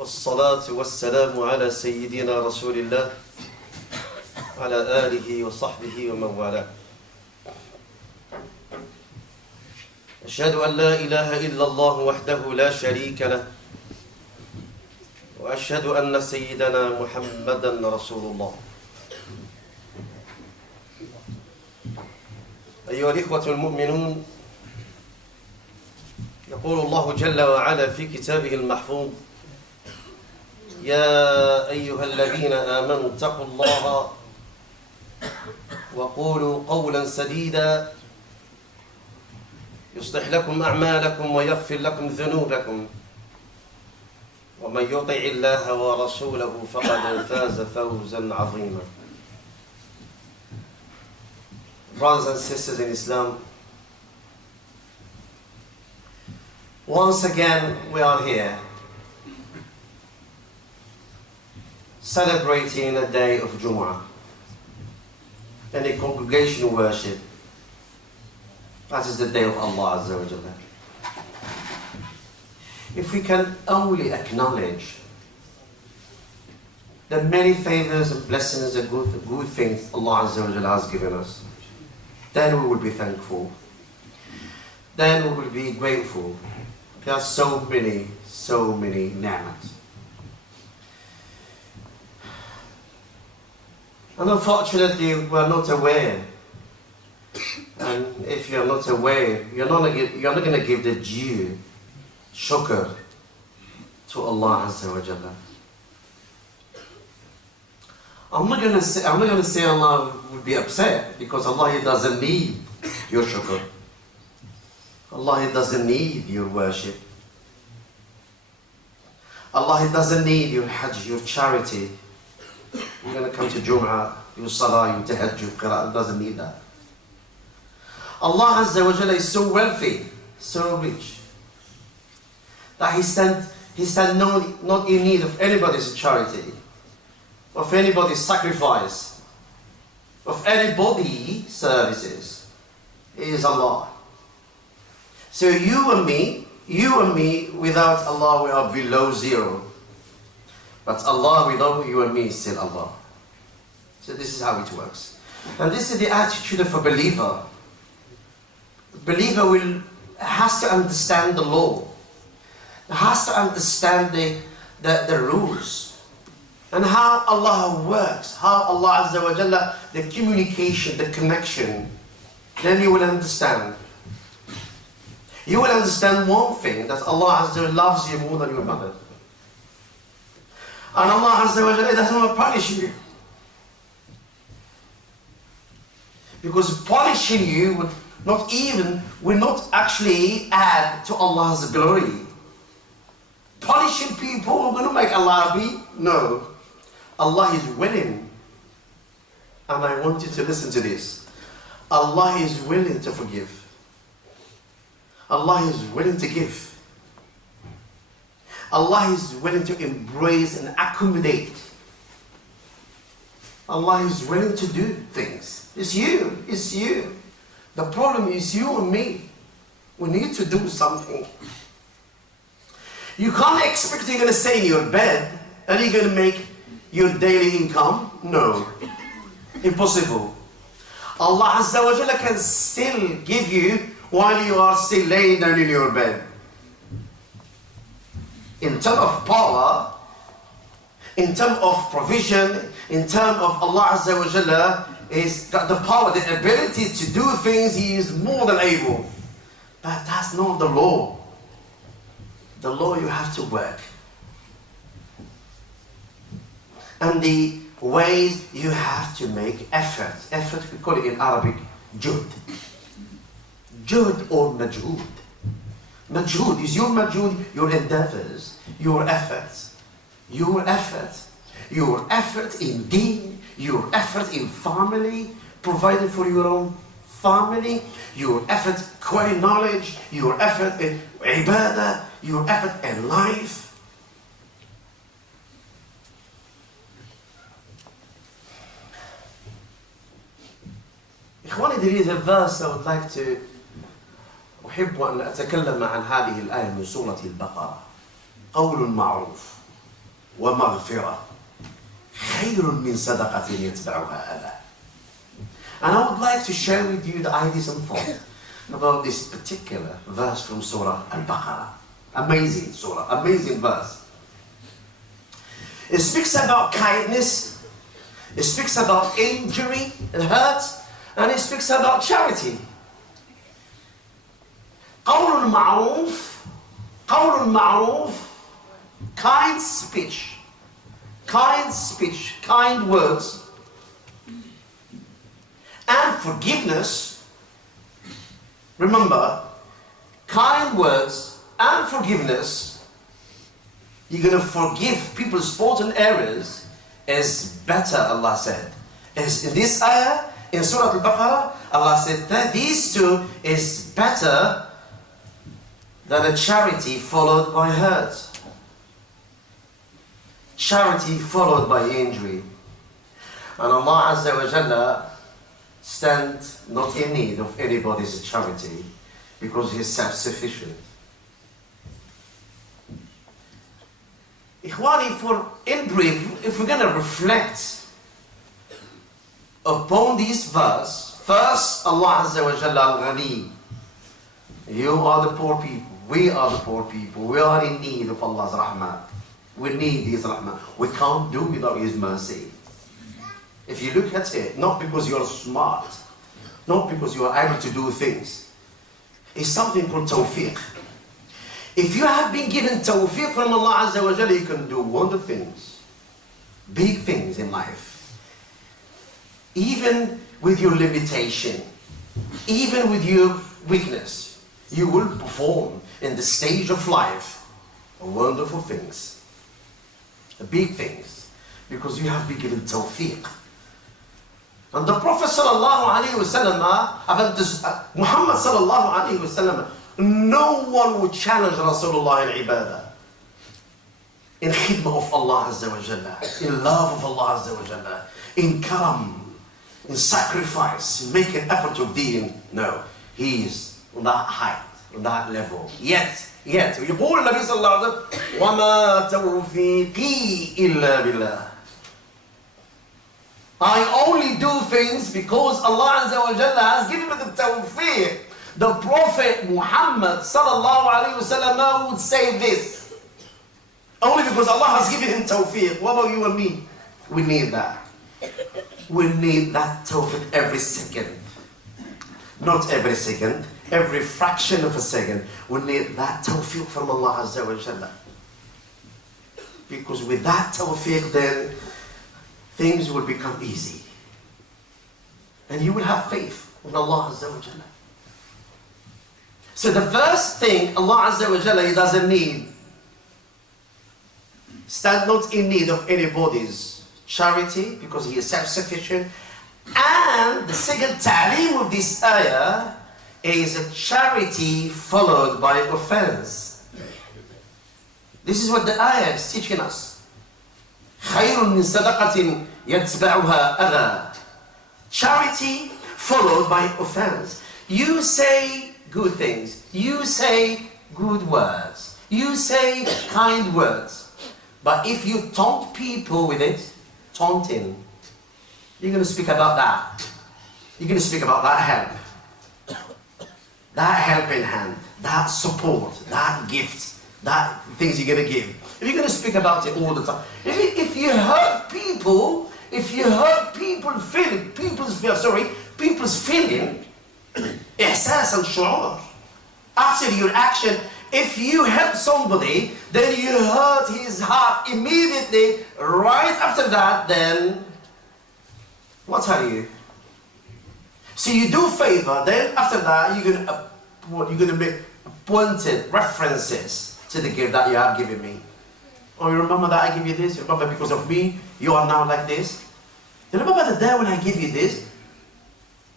والصلاة والسلام على سيدنا رسول الله على آله وصحبه ومن والاه. أشهد أن لا إله إلا الله وحده لا شريك له وأشهد أن سيدنا محمدا رسول الله. أيها الإخوة المؤمنون، يقول الله جل وعلا في كتابه المحفوظ: يا أيها الذين آمنوا اتقوا الله وقولوا قولا سديدا يصلح لكم أعمالكم ويغفر لكم ذنوبكم ومن يطع الله ورسوله فقد فاز فوزا عظيما. Brothers and sisters in Islam, once again we are here celebrating a day of Jummah and a congregational worship. That is the day of Allah Azza wa Jalla. If we can only acknowledge the many favors and blessings and good things Allah Azza wa Jalla has given us, then we will be thankful. Then we will be grateful. There are so many ni'mat. And unfortunately, we are not aware. And if you are not aware, you're not going to give the due shukr to Allah Azza wa Jalla. I'm not going to say Allah would be upset, because Allah, He doesn't need your shukr. Allah, He doesn't need your worship. Allah, He doesn't need your hajj, your charity. You're going to come to Jummah, your salah, your tahajjud, qira'ah. Doesn't need that. Allah Azza wa Jalla is so wealthy, so rich, that He stand not in need of anybody's charity, of anybody's sacrifice, of anybody's services. He is Allah. So you and me, without Allah, we are below zero. But Allah without you and me is still Allah. So this is how it works. And this is the attitude of a believer. A believer has to understand the law. Has to understand the rules. And how Allah works. How Allah Azza wa Jalla, the communication, the connection. Then you will understand. You will understand one thing, that Allah Azza wa Jalla loves you more than your mother. And Allah Azza wa Jalla doesn't want to punish you. Because punishing you will not actually add to Allah's glory. Punishing people are going to make Allah happy? No. Allah is willing. And I want you to listen to this. Allah is willing to forgive. Allah is willing to give. Allah is willing to embrace and accommodate. Allah is willing to do things. It's you. The problem is you and me. We need to do something. You can't expect you're going to stay in your bed and you're going to make your daily income. No. Impossible. Allah Azza wa Jalla can still give you while you are still laying down in your bed. In terms of power, in terms of provision, in terms of Allah Azza wa Jalla, is got the power, the ability to do things. He is more than able. But that's not the law. The law, you have to work. And the ways, you have to make effort. Effort, we call it in Arabic, jud. Jud or majhood. Majhood is your majhood, your endeavors, your efforts. Your effort. Your effort in deen, your effort in family, providing for your own family, your effort acquiring knowledge, your effort in ibadah, your effort in life. Ikhwani, there is a verse I would like to أحب أن أتكلم عن هذه الآية من سورة البقرة. قول معروف ومغفرة خير من صدقة يتبعها أذى. And I would like to share with you the ideas and thoughts about this particular verse from Surah Al-Baqarah. Amazing surah, amazing verse. It speaks about kindness, it speaks about injury and hurt, and it speaks about charity. قول معروف, قول معروف, kind speech, kind words, and forgiveness. Remember, kind words and forgiveness. You're going to forgive people's faults and errors is better, Allah said. As in this ayah, in Surah Al-Baqarah, Allah said that these two is better than a charity followed by hurt. Charity followed by injury. And Allah Azza wa Jalla stands not in need of anybody's charity because He is self-sufficient. Ikhwani, in brief, if we're going to reflect upon this verse, first Allah Azza wa Jalla al-Ghani. You are the poor people. We are the poor people. We are in need of Allah's rahmah. We need His rahmah. We can't do without His mercy. If you look at it, not because you're smart, not because you are able to do things, it's something called tawfiq. If you have been given tawfiq from Allah Azza wa Jalla, you can do wonderful things, big things in life. Even with your limitation, even with your weakness, you will perform in the stage of life wonderful things, big things, because you have been given tawfiq. And the Prophet sallallahu alaihi wasallam, Muhammad sallallahu alaihi wasallam, no one would challenge Rasulullah in ibadah, in khidmah of Allah Azza wa Jalla, in love of Allah Azza wa Jalla, in karam, in sacrifice, in making effort of deen. No, he is on that height, on that level. Yet, يقول النبي صلى الله عليه وسلم وما توفيقي إلا بالله. I only do things because Allah Azza wa Jalla has given me the tawfiq. The Prophet Muhammad sallallahu alayhi wa sallam would say this. Only because Allah has given him tawfiq. What about you and me? We need that. We need that tawfiq every second. Not every second, every fraction of a second. We need that tawfiq from Allah Azza wa Jalla. Because with that tawfiq then, things will become easy. And you will have faith in Allah Azza wa Jalla. So the first thing Allah Azza wa Jalla, He doesn't need. Stand not in need of anybody's charity because He is self-sufficient. And the second ta'lim of this ayah is a charity followed by offense. This is what the ayah is teaching us. خير من صدقة يتبعها أذى. Charity followed by offense. You say good things. You say good words. You say kind words. But if you taunt people with it, taunting, you're going to speak about that. You're going to speak about that help. That helping hand. That support. That gift. That things you're going to give. If you're going to speak about it all the time. If you hurt people, people's feeling, إحساس and شعور. After your action, if you help somebody, then you hurt his heart immediately. Right after that, then what are you? So you do favor, then after that you're gonna make pointed references to the gift that you have given me. Oh, you remember that I give you this? You remember because of me, you are now like this? You remember the day when I give you this?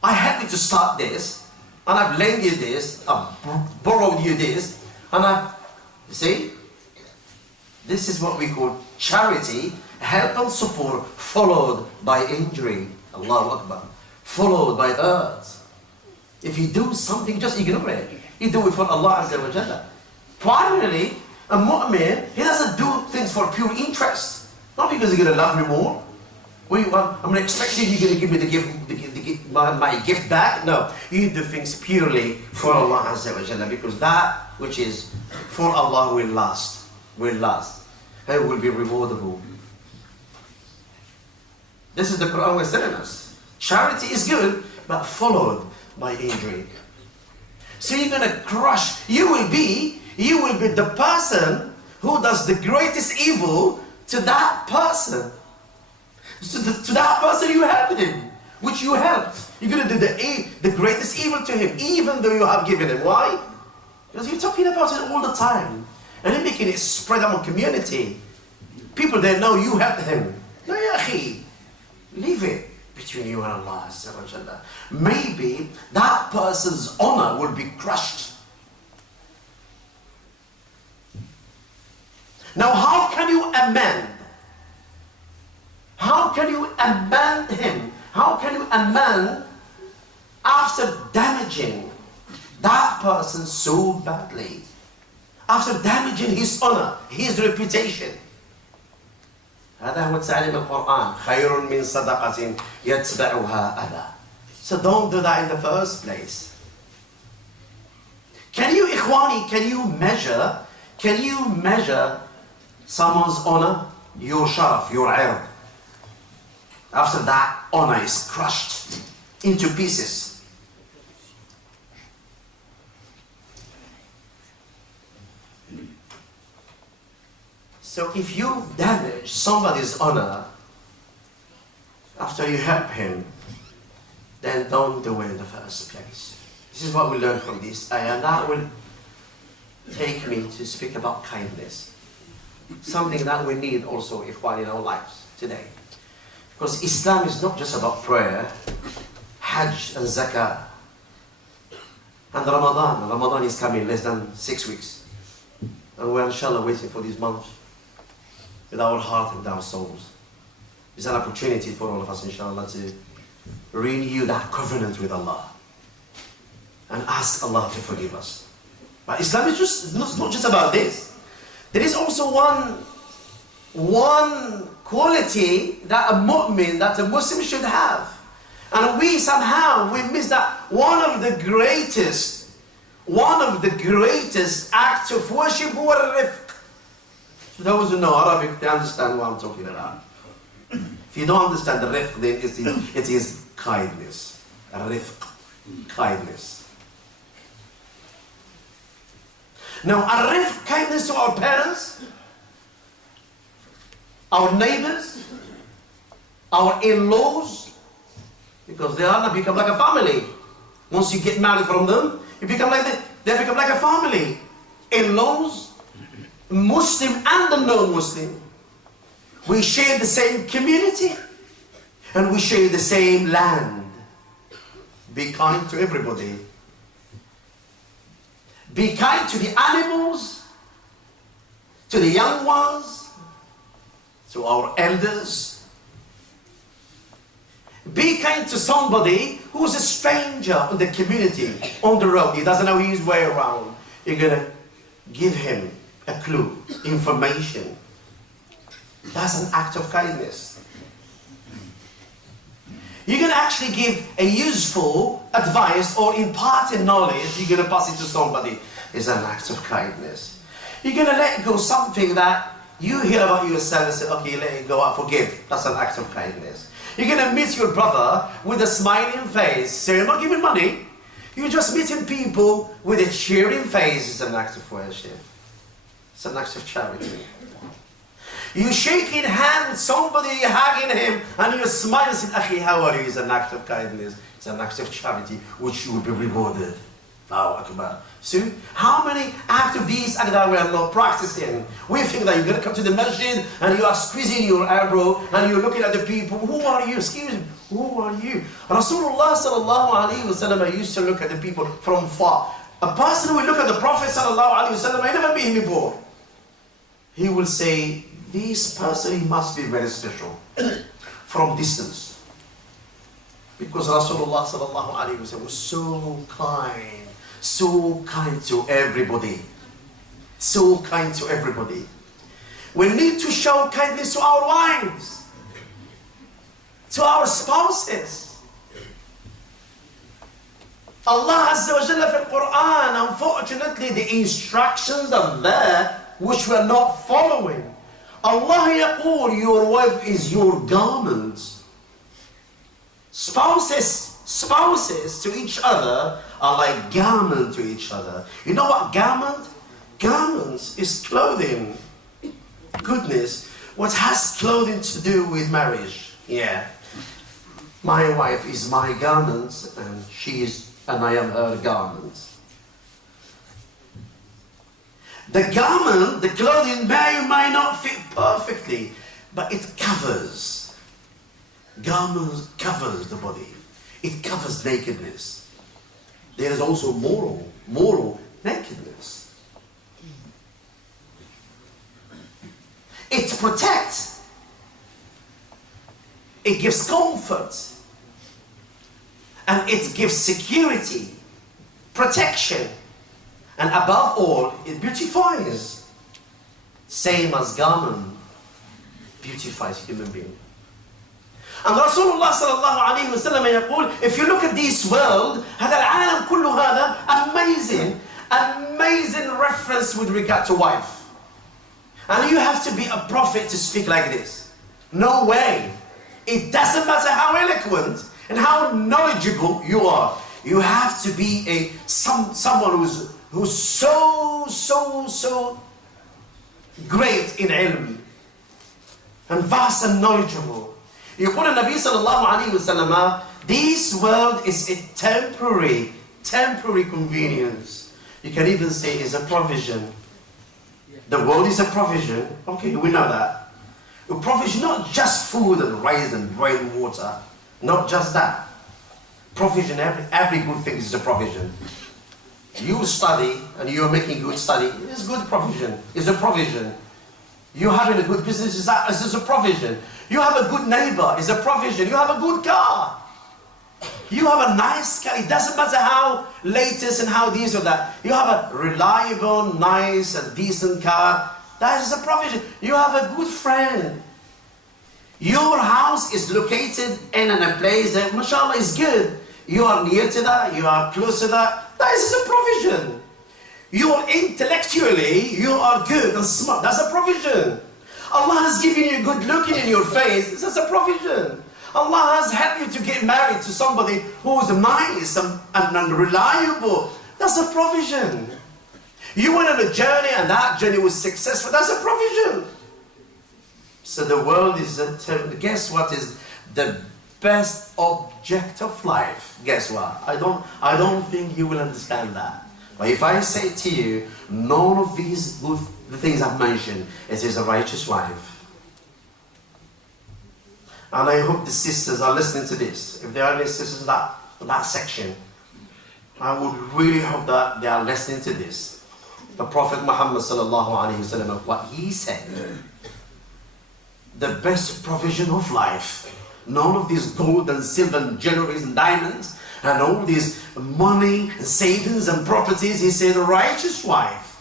I helped you to start this, and I've lent you this, I've borrowed you this, and you see? This is what we call charity, help and support, followed by injury. Allahu Akbar. Followed by hurt. If you do something, just ignore it. You do it for Allah Azza wa Jalla. Primarily, A mu'min, he doesn't do things for pure interest. Not because you're going to love me more. I'm expecting you're going to give me my gift back. No, you do things purely for Allah Azza wa Jalla, because that which is for Allah will last. Will last. And will be rewardable. This is the Quran was telling us. Charity is good, but followed by injury. So you're going to crush. You will be the person who does the greatest evil to that person. To that person you helped him, which you helped. You're going to do the greatest evil to him, even though you have given him. Why? Because you're talking about it all the time. And you're making it spread among community. People that know you helped him. No, ya akhi. Leave it between you and Allah Azza wa Jalla. Maybe that person's honor will be crushed. Now, how can you amend? How can you amend him? How can you amend after damaging that person so badly? After damaging his honor, his reputation. هذا هو تعليم القرآن. خير من صدقة يتبعها أذى. So don't do that in the first place. Can you, Ikhwani, can you measure someone's honor? Your sharaf, your ird. After that honor is crushed into pieces. So if you damage somebody's honor after you help him, then don't do it in the first place. This is what we learn from this ayah. And that will take me to speak about kindness. Something that we need also, Ikhwan, in our lives today. Because Islam is not just about prayer, Hajj and Zakah. And Ramadan. Ramadan is coming less than 6 weeks. And we're inshallah waiting for this month with our heart and our souls. It's an opportunity for all of us, inshallah, to renew that covenant with Allah and ask Allah to forgive us. But Islam is not just about this. There is also one quality that a mu'min, that a Muslim should have. And we miss that one of the greatest acts of worship, huwa al-rifq. So those who know Arabic, they understand what I'm talking about. If you don't understand the rifq, then it is kindness. Rifq, kindness. Now, rifq, kindness to our parents, our neighbors, our in-laws, because they become like a family. Once you get married from them, they become like a family. In-laws, Muslim and the non-Muslim. We share the same community and we share the same land. Be kind to everybody. Be kind to the animals, to the young ones, to our elders. Be kind to somebody who's a stranger in the community, on the road. He doesn't know his way around. You're going to give him a clue, information. That's an act of kindness. You're going to actually give a useful advice or imparting knowledge, you're going to pass it to somebody, is an act of kindness. You're going to let go something that you hear about yourself and say, okay, let it go, I forgive. That's an act of kindness. You're going to meet your brother with a smiling face. So you're not giving money. You're just meeting people with a cheering face. It's an act of worship. It's an act of charity. You're shaking hands with somebody, you're hugging him, and you're smiling, saying, Akhi, how are you? It's an act of kindness. It's an act of charity, which you will be rewarded. Allahu Akbar. So, how many acts of these acts that we are not practicing? We think that you're going to come to the masjid, and you are squeezing your eyebrow, and you're looking at the people. Who are you? Excuse me. Who are you? Rasulullah sallallahu alayhi wa sallam used to look at the people from far. A person who will look at the Prophet sallallahu alayhi wa sallam, I never met him before. He will say, this person, he must be very special from distance. Because Rasulullah sallallahu alayhi wa sallam was so kind to everybody. So kind to everybody. We need to show kindness to our wives, to our spouses. Allah Azza wa Jalla في Quran, unfortunately the instructions are there which we are not following. Allah يقول, your wife is your garment. Spouses to each other are like garment to each other. You know what garment? Garments is clothing. Goodness, what has clothing to do with marriage? Yeah. My wife is my garment and I am her garment. The garment, the clothing may or may not fit perfectly, but it covers. Garment covers the body. It covers nakedness. There is also moral nakedness. It protects. It gives comfort. And it gives security, protection. And above all, it beautifies. Same as garment beautifies human being. And Rasulullah sallallahu alayhi wa sallam يقول, if you look at this world, هذا العالم كله هذا, amazing reference with regard to wife. And you have to be a prophet to speak like this. No way. It doesn't matter how eloquent and how knowledgeable you are. You have to be someone who's so great in ilm and vast and knowledgeable. يقول النبي صلى الله عليه وسلم, this world is a temporary convenience. You can even say it's a provision. The world is a provision. Okay, we know that. A provision, not just food and rice and bread and water. Not just that. Provision, every good thing is a provision. You study and you're making good study, it's good provision. It's a provision. You having a good business is a provision. You have a good neighbor, it's a provision. You have a good car. You have a nice car. It doesn't matter how latest and how this or that. You have a reliable, nice and decent car. That is a provision. You have a good friend. Your house is located in a place that, mashallah, is good. You are near to that, you are close to that. That is a provision. You are intellectually, you are good and smart. That's a provision. Allah has given you good looking in your face. That's a provision. Allah has helped you to get married to somebody who is nice and reliable. That's a provision. You went on a journey and that journey was successful. That's a provision. So the world is guess what is the best object of life? Guess what? I don't think you will understand that. But if I say to you, none of these good the things I've mentioned, it is a righteous wife. And I hope the sisters are listening to this. If there are any sisters in that section, I would really hope that they are listening to this. The Prophet Muhammad sallallahu alaihi wasallam, what he said, the best provision of life, none of these gold and silver and jewelry and diamonds and all these money and savings and properties. He said righteous wife.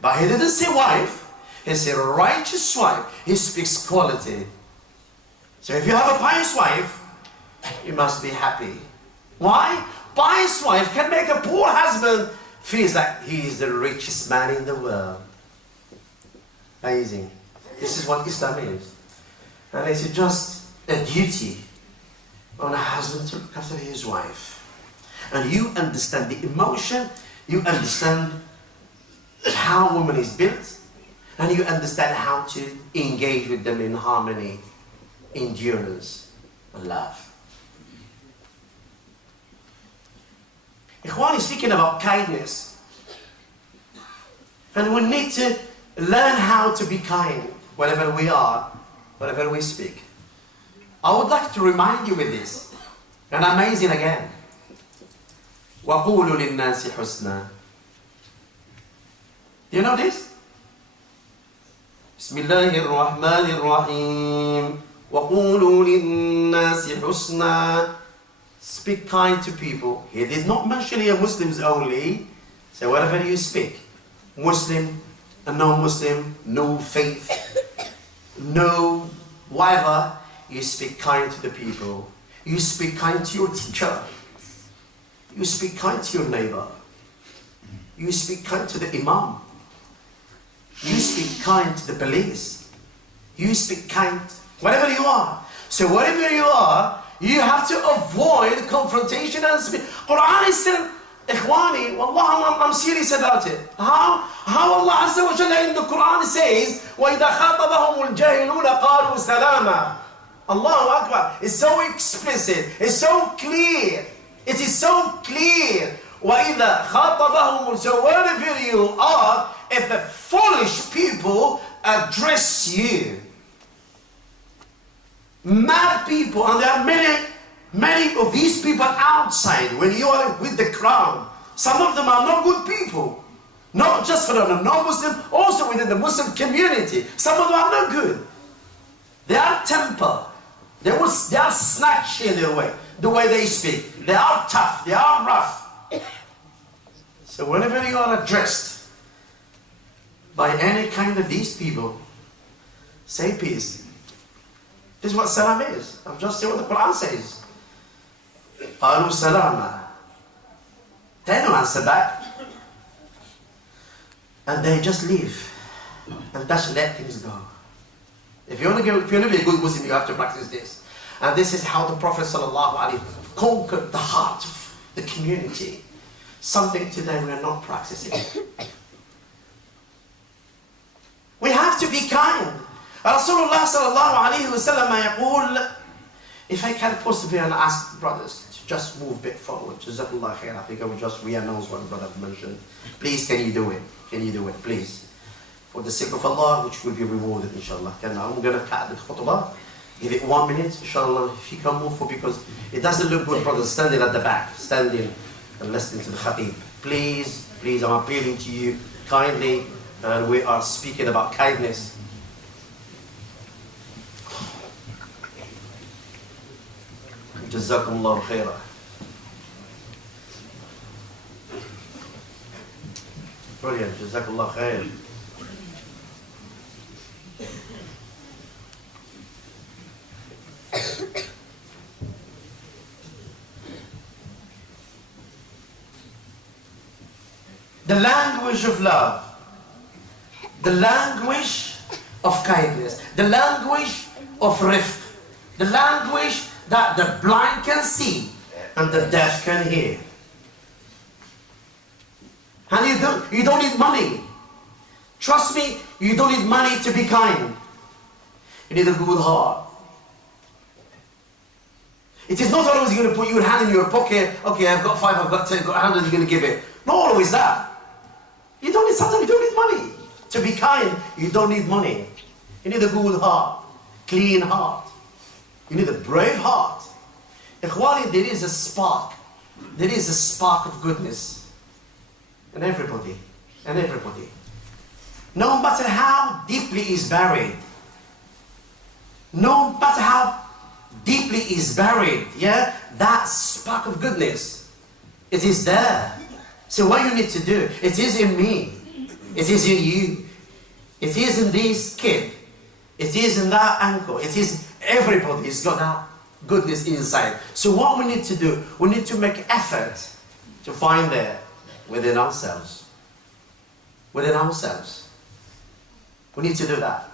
But he didn't say wife, he said righteous wife. He speaks quality. So if you have a pious wife, you must be happy. Why? Pious wife can make a poor husband feel like he is the richest man in the world. Amazing. This is what Islam is. And it's just a duty on a husband to look after his wife. And you understand the emotion, you understand how a woman is built, and you understand how to engage with them in harmony, endurance, and love. Ikhwan is speaking about kindness. And we need to learn how to be kind wherever we are, wherever we speak. I would like to remind you with this, and amazing again. وَقُولُوا لِلنَّاسِ حُسْنًا. Do you know this? بسم الله الرحمن الرحيم وَقُولُوا لِلنَّاسِ حُسْنًا. Speak kind to people. He did not mention here Muslims only. So wherever you speak, Muslim, a non-Muslim, no faith, no whatever, you speak kind to the people. You speak kind to your teacher. You speak kind to your neighbor. You speak kind to the Imam. You speak kind to the police. You speak kind, whatever you are. So whatever you are, you have to avoid confrontation and speak. Quran is still, Ikhwani, Wallah, I'm serious about it. How Allah Azza wa Jalla in the Quran says, وَإِذَا خَاطَبَهُمُ الْجَاهِلُونَ قَالُوا سَلَامًا. Allahu Akbar. It's so explicit. It's so clear. It is so clear. وَإِذَا خَاطَبَهُمُ. So wherever you are, if the foolish people address you, mad people, and there are many of these people outside when you are with the crowd. Some of them are not good people. Not just for the non-Muslim, also within the Muslim community. Some of them are not good. They are temper. They are snatchy in their way, the way they speak. They are tough. They are rough. So whenever you are addressed by any kind of these people, say peace. This is what salam is. I'm just saying what the Quran says. قالوا سلاما. They don't answer back. And they just leave. And just let things go. If you want to be a good Muslim, you have to practice this. And this is how the Prophet ﷺ conquered the heart of the community. Something today we are not practicing. We have to be kind. Rasulullah ﷺ يقول, if I can possibly ask brothers to just move a bit forward. Jazakallah khair. I think I will just re-announce what brother mentioned. Please, can you do it? Can you do it, please? For the sake of Allah, which will be rewarded, inshallah. I'm going to cut the khutbah. Give it 1 minute, inshallah, if you can move for, because it doesn't look good, brothers, standing at the back, standing and listening to the khatib. Please, please, I'm appealing to you kindly, and we are speaking about kindness. Jazakumullah khairah. Brilliant, Jazakallah khair. The language of love, the language of kindness, the language of rifq, the language that the blind can see and the deaf can hear. And you don't need money. Trust me, you don't need money to be kind. You need a good heart. It is not always you're going to put your hand in your pocket. Okay, I've got 5, I've got 10, I've got 100, you're going to give it. Not always that. Sometimes you don't need money. To be kind, you don't need money. You need a good heart, clean heart. You need a brave heart. Ikhwani, there is a spark. There is a spark of goodness in everybody. And everybody. No matter how deeply is buried. No matter how deeply is buried, yeah, that spark of goodness, it is there. So what you need to do, it is in me, it is in you, it is in this kid, it is in that uncle, it is everybody's got that goodness inside. So what we need to do, we need to make effort to find that within ourselves. Within ourselves. We need to do that.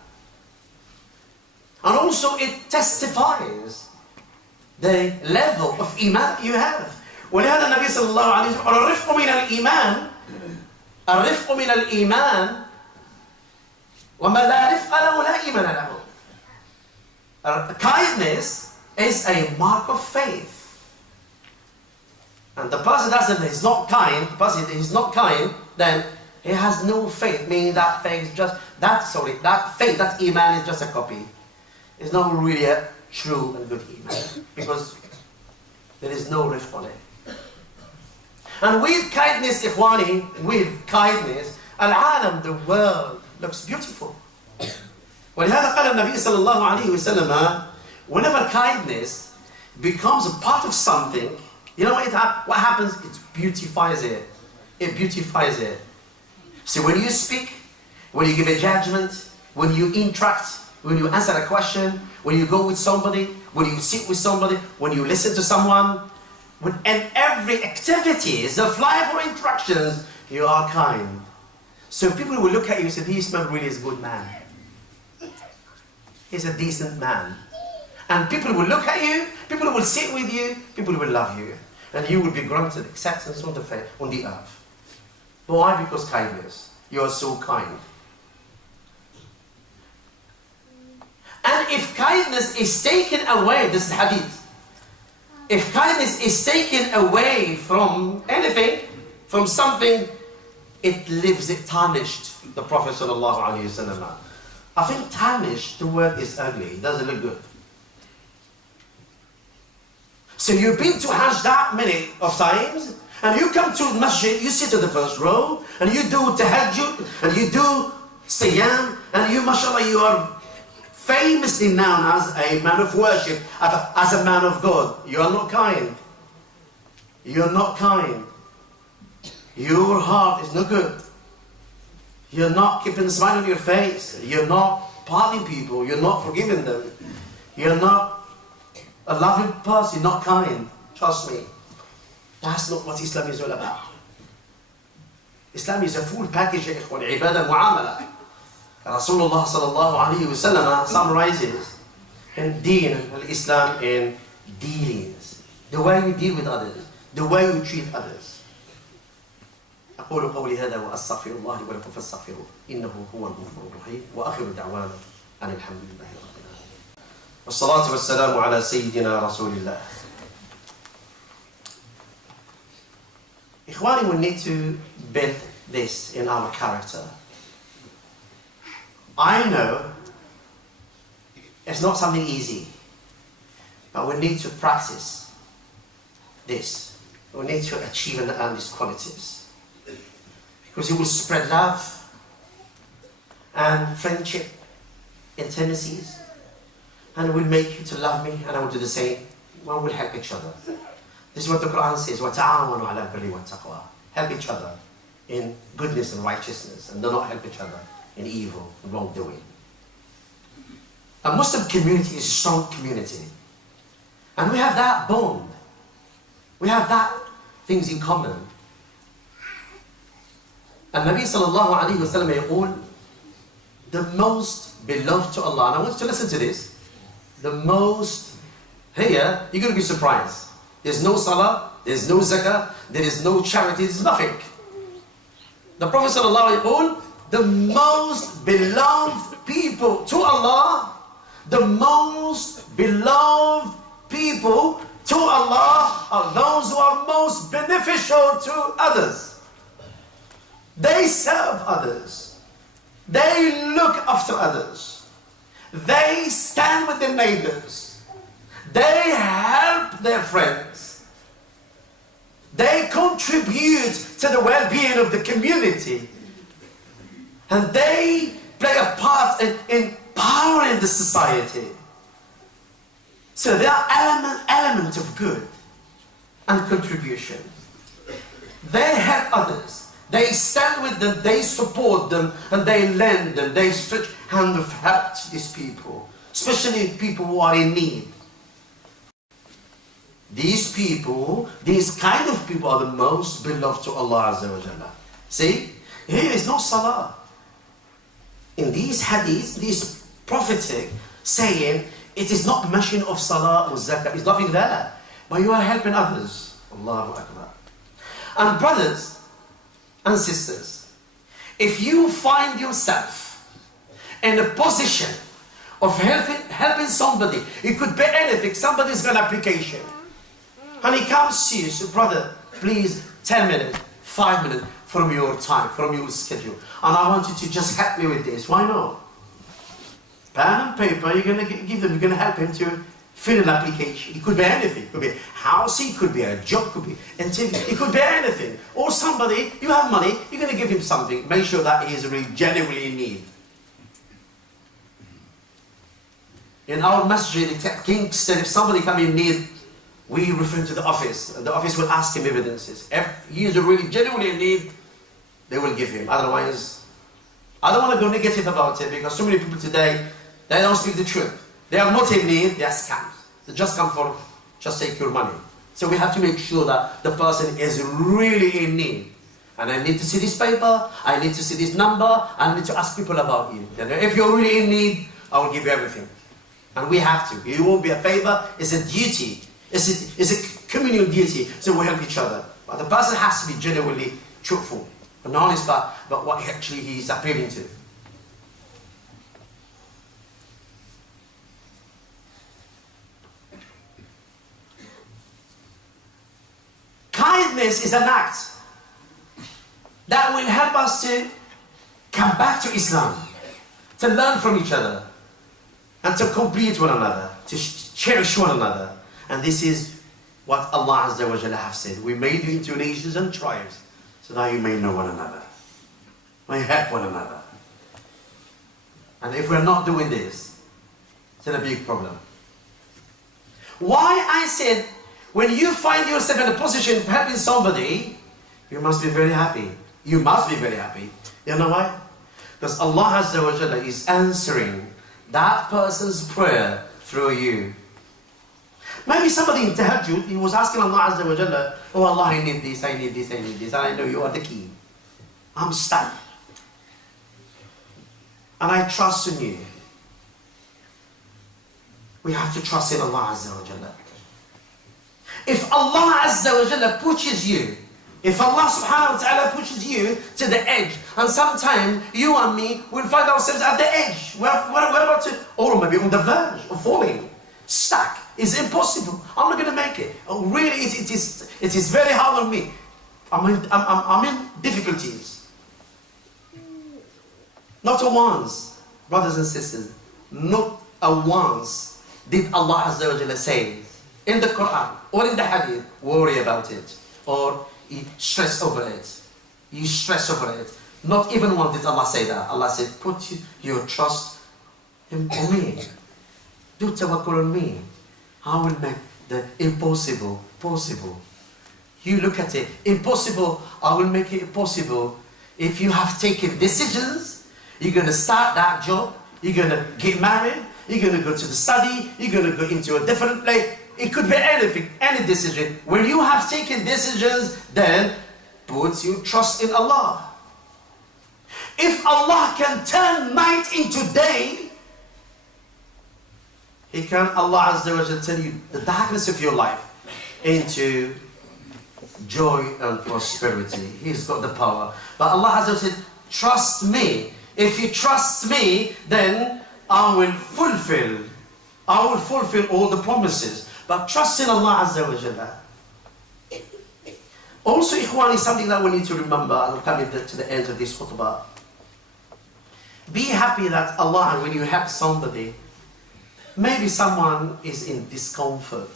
And also it testifies the level of iman you have. ولهذا النبي صلى الله عليه وسلم الرفق من الإيمان الرفق من الإيمان وما لا رفق له لا إيمان له. Kindness is a mark of faith. And the person is not kind, the person is not kind, then he has no faith, meaning that faith is just, that faith, that iman is just a copy. It's not really a true and good iman, because there is no rifq on it. And with kindness, ikhwani, with kindness, al-alam, the world, looks beautiful. ولهذا قال النبي صلى الله عليه وسلم, whenever kindness becomes a part of something, you know what happens? It beautifies it. It beautifies it. So when you speak, when you give a judgment, when you interact, when you answer a question, when you go with somebody, when you sit with somebody, when you listen to someone, and every activities of life or interactions, you are kind. So people will look at you and say, this man really is a good man. He's a decent man. And people will look at you, people will sit with you, people will love you. And you will be granted acceptance on the earth. Why? Because kindness. You are so kind. And if kindness is taken away, this is hadith. If kindness is taken away from anything, from something, it leaves it tarnished. The Prophet ﷺ. I think tarnished, the word is ugly. It doesn't look good. So you've been to Hajj that many of times, and you come to the masjid, you sit in the first row, and you do tahajjud, and you do siyam, and you, mashallah, you are famously known as a man of worship, as a man of God. You are not kind. You are not kind. Your heart is not good. You're not keeping a smile on your face. You're not pardoning people. You're not forgiving them. You're not a loving person. You're not kind. Trust me. That's not what Islam is all about. Islam is a full package, ibadah mu'amala. Rasulullah sallallahu alayhi wa sallam summarizes in deen al-Islam in dealings. The way you deal with others. The way you treat others. أقول قولي هذا وأستغفر الله لي ولكم فاستغفروه إنه هو الغفور الرحيم وآخر دعوانا أن الحمد لله رب العالمين والصلاة والسلام على سيدنا رسول الله. Ikhwani, we need to build this in our character. I know it's not something easy, but we need to practice this. We need to achieve and earn these qualities. Because it will spread love and friendship, intimacies, and it will make you to love me, and I will do the same. One will help each other. This is what the Quran says, وَتَعَاوَنُوا عَلَى الْبِرِّ وَالتَّقْوَى. Help each other in goodness and righteousness, and do not help each other in evil and wrongdoing. A Muslim community is a strong community. And we have that bond. We have that things in common. And Nabi sallallahu alayhi wa sallam yaqul, the most beloved to Allah, and I want you to listen to this, the most, here, you're going to be surprised. There's no salah, there's no zakah, there is no charity, there's nothing. The Prophet sallallahu alayhi wa sallam, the most beloved people to Allah, the most beloved people to Allah are those who are most beneficial to others. They serve others. They look after others. They stand with their neighbors. They help their friends. They contribute to the well-being of the community. And they play a part in empowering the society. So they are element of good and contribution. They help others. They stand with them, they support them, and they lend them, they stretch hand of help to these people, especially people who are in need. These people, these kind of people are the most beloved to Allah Azza wa Jalla. See, here is no salah. In these hadiths, this prophetic saying, it is not mention of salah or zakah, it's nothing there. But you are helping others. Allahu Akbar. And brothers, and sisters, if you find yourself in a position of helping somebody, it could be anything, somebody's got an application, and he comes to you, so brother, please 10 minutes, 5 minutes from your time, from your schedule, and I want you to just help me with this. Why not? Pen and paper, you're going to give them, you're going to help him to fill an application. It could be anything. It could be housing, it could be a job, it could be interview, it could be anything. Or somebody, you have money, you're going to give him something. Make sure that he is really genuinely in need. In our masjid at Kingston, if somebody come in need, we refer to the office. And the office will ask him evidences. If he is really genuinely in need, they will give him. Otherwise, I don't want to go negative about it, because so many people today, they don't speak the truth. They are not in need, they are scams. They just come for, just take your money. So we have to make sure that the person is really in need. And I need to see this paper, I need to see this number, I need to ask people about you. And if you're really in need, I will give you everything. And we have to. It won't be a favor, it's a duty. It's a communal duty, so we help each other. But the person has to be genuinely truthful and honest about what actually he's appealing to. Kindness is an act that will help us to come back to Islam, to learn from each other, and to complete one another, to cherish one another. And this is what Allah Azza wa Jalla have said. We made you into nations and tribes, so that you may know one another, may help one another. And if we're not doing this, it's a big problem. Why I said, when you find yourself in a position of helping somebody, you must be very happy. You must be very happy. You know why? Because Allah Azza wa Jalla is answering that person's prayer through you. Maybe somebody in Tahajjud, he was asking Allah Azza wa Jalla, oh Allah, I need this, I need this, I need this, and I know you are the key. I'm stuck. And I trust in you. We have to trust in Allah Azza wa Jalla. If Allah Azza wa Jalla pushes you, if Allah subhanahu wa ta'ala pushes you to the edge, and sometimes you and me will find ourselves at the edge. We're about to, or maybe on the verge of falling, stuck. It's impossible. I'm not going to make it. Oh, really, it is very hard on me. I'm in difficulties. Not a once, brothers and sisters, not a once did Allah Azza wa Jalla say in the Quran or in the Hadith, worry about it, or you stress over it. You stress over it. Not even once did Allah say that. Allah said, put your trust in me. Do tawakkul on me. I will make the impossible possible. You look at it, impossible, I will make it possible. If you have taken decisions, you're going to start that job, you're going to get married, you're going to go to the study, you're going to go into a different place. It could be anything, any decision. When you have taken decisions, then put your trust in Allah. If Allah can turn night into day, He can, Allah Azza wa Jalla, turn you the darkness of your life into joy and prosperity. He's got the power. But Allah Azza wa Jalla said, trust me. If you trust me, then I will fulfill all the promises. But trust in Allah Azza wa Jalla. Also, Ikhwan, is something that we need to remember, and I'm coming to the end of this khutbah. Be happy that Allah, when you help somebody, maybe someone is in discomfort.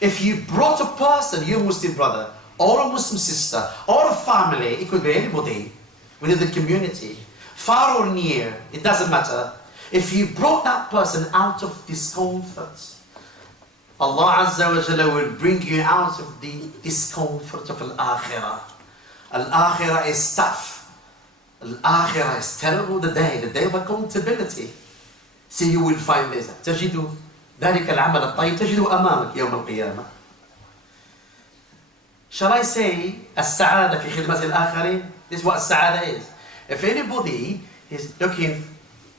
If you brought a person, your Muslim brother, or a Muslim sister, or a family, it could be anybody within the community, far or near, it doesn't matter. If you brought that person out of discomfort, Allah Azza wa Jalla will bring you out of the discomfort of Al-Akhirah. Al-Akhirah is tough. Al-Akhirah is terrible, the day of accountability. So you will find this. تجد ذلك العمل الطيب تجده أمامك يوم القيامة. Shall I say السعادة في خدمة الآخرين? This is what السعادة is. If anybody is looking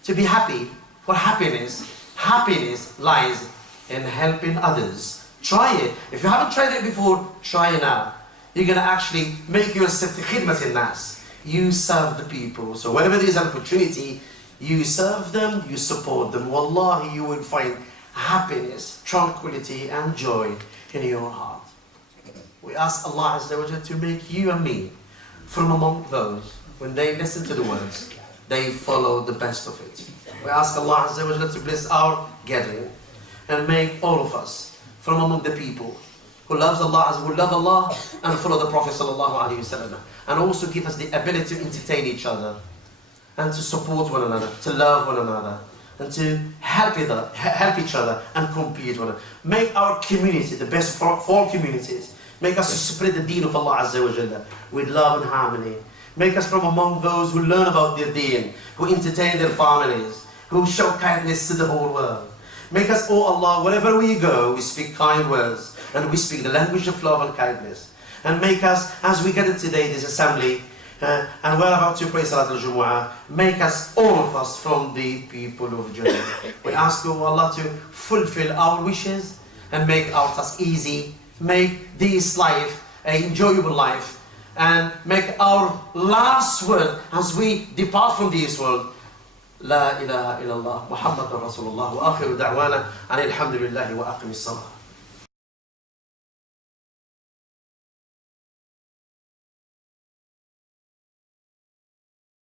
to be happy for happiness, happiness lies in helping others. Try it. If you haven't tried it before, try it now. You're going to actually make yourself khidmat al-nas. You serve the people. So whenever there is an opportunity, you serve them, you support them. Wallahi, you will find happiness, tranquility and joy in your heart. We ask Allah Azza wa Jalla to make you and me from among those, when they listen to the words, they follow the best of it. We ask Allah Azza wa Jalla to bless our gathering and make all of us from among the people who love Allah and follow the Prophet sallallahu alaihi wasallam, and also give us the ability to entertain each other and to support one another, to love one another, and to help each other and complete one another. Make our community the best for all communities. Make us spread the deen of Allah Azza wa Jalla with love and harmony. Make us from among those who learn about their deen, who entertain their families, who show kindness to the whole world. Make us, oh Allah, wherever we go, we speak kind words and we speak the language of love and kindness. And make us, as we gather today, this assembly, and we're about to pray Salat al-Jumu'ah, make us, all of us, from the people of Jannah. We ask you, Allah, to fulfill our wishes and make our task easy, make this life an enjoyable life, and make our last word as we depart from this world, La ilaha illallah, Muhammadan Rasulullah, wa akhiru da'wana, and alhamdulillah wa aqim as-salah.